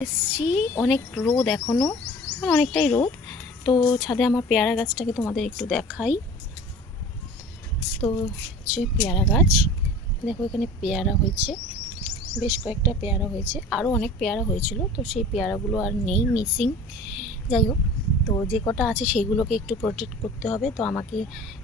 এসছি। অনেক রোদ এখনও অনেকটাই রোদ। তো ছাদে আমার পেয়ারা গাছটাকে তোমাদের একটু দেখাই। তো হচ্ছে পেয়ারা গাছ। দেখো এখানে পেয়ারা হয়েছে। বেশ কয়েকটা পেয়ারা হয়েছে। আরও অনেক পেয়ারা হয়েছিল, তো সেই পেয়ারাগুলো আর নেই, মিসিং। যাই হোক। তো যে কটা আছে সেইগুলোকে একটু প্রোটেক্ট করতে হবে। তো আমাকে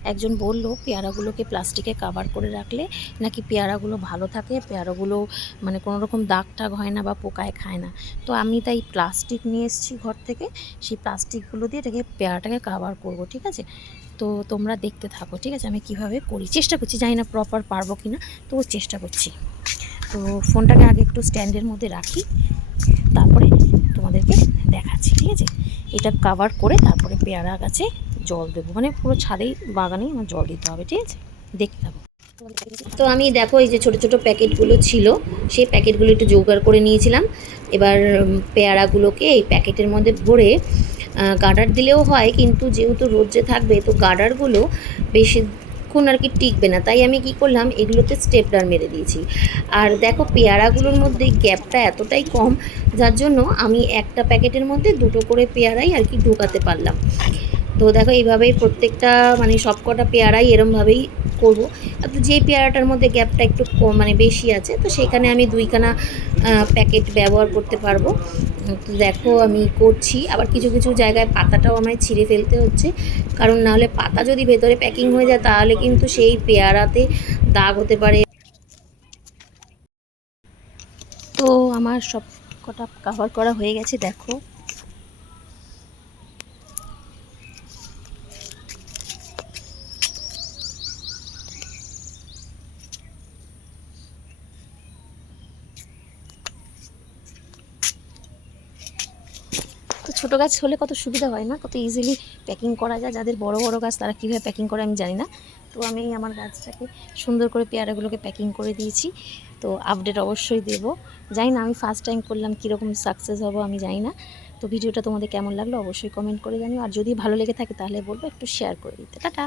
একজন বলল, পেয়ারাগুলোকে প্লাস্টিকে কাভার করে রাখলে নাকি পেয়ারাগুলো ভালো থাকে? পেয়ারাগুলো মানে কোনো রকম দাগ টাগ হয় না বা পোকায় খায় না। তো আমি তাই প্লাস্টিক নিয়ে এসেছি ঘর থেকে। সেই প্লাস্টিকগুলো দিয়ে এটাকে, পেয়ারাটাকে কাভার করব, ঠিক আছে? তো তোমরা দেখতে থাকো, ঠিক আছে? আমি কীভাবে করি? চেষ্টা করছি, জানি না প্রপার পারব কি না তবু চেষ্টা করছি। তো ফোনটাকে আগে একটু স্ট্যান্ডের মধ্যে রাখি। তারপরে তোমাদেরকে দেখাচ্ছি, ঠিক আছে? এটা কাভার করে তারপরে পেয়ারা গাছে জল দেবো। মানে পুরো ছাদেই, বাগানেই আমার জল দিতে হবে, ঠিক আছে? দেখতে থাকো। তো আমি দেখো, এই যে ছোট ছোট প্যাকেটগুলো ছিল, সেই প্যাকেটগুলো একটু জোগাড় করে নিয়েছিলাম। এবার পেয়ারাগুলোকে এই প্যাকেটের মধ্যে ভরে গার্ডার দিলেও হয়, কিন্তু যেহেতু রোদ্রে থাকবে, তো গার্ডারগুলো বেশিক্ষণ আর কি টিকবে না। তাই আমি কি করলাম, এগুলোতে স্টেপলার মেরে দিয়েছি। আর দেখো, পেয়ারাগুলোর মধ্যে গ্যাপটা এতটাই কম, যার জন্য আমি একটা প্যাকেটের মধ্যে দুটো করে পেয়ারাই আর কি ঢোকাতে পারলাম। তো দেখো এইভাবেই প্রত্যেকটা মানে সবকটা পেয়ারাই এরমভাবেই করব। তো যেই পেয়ারাটার মধ্যে গ্যাপটা একটু মানে বেশি আছে, তো সেখানে আমি দুইখানা প্যাকেট ব্যবহার করতে পারব। তো দেখো আমি করছি। আবার কিছু কিছু জায়গায় পাতাটাও আমায় ছিঁড়ে ফেলতে হচ্ছে। কারণ নাহলে পাতা যদি ভেতরে প্যাকিং হয়ে যায়, তাহলে কিন্তু সেই পেয়ারাতে দাগ হতে পারে। তো আমার সব কটা কাভার করা হয়ে গেছে, দেখো। তো ছোটো গাছ হলে কত সুবিধা হয় না? কত ইজিলি প্যাকিং করা যায়? যাদের বড় বড় গাছ তারা কীভাবে প্যাকিং করে আমি জানি না। তো আমি আমার গাছটাকে সুন্দর করে পেয়ারাগুলোকে প্যাকিং করে দিয়েছি। তো আপডেট অবশ্যই দেব। জানি না আমি ফার্স্ট টাইম করলাম, কীরকম সাকসেস হব আমি জানি না। তো ভিডিওটা তোমাদের কেমন লাগল অবশ্যই কমেন্ট করে জানিও। আর যদি ভালো লেগে থাকে তাহলে বলব একটু শেয়ার করে দিতে। টাটা!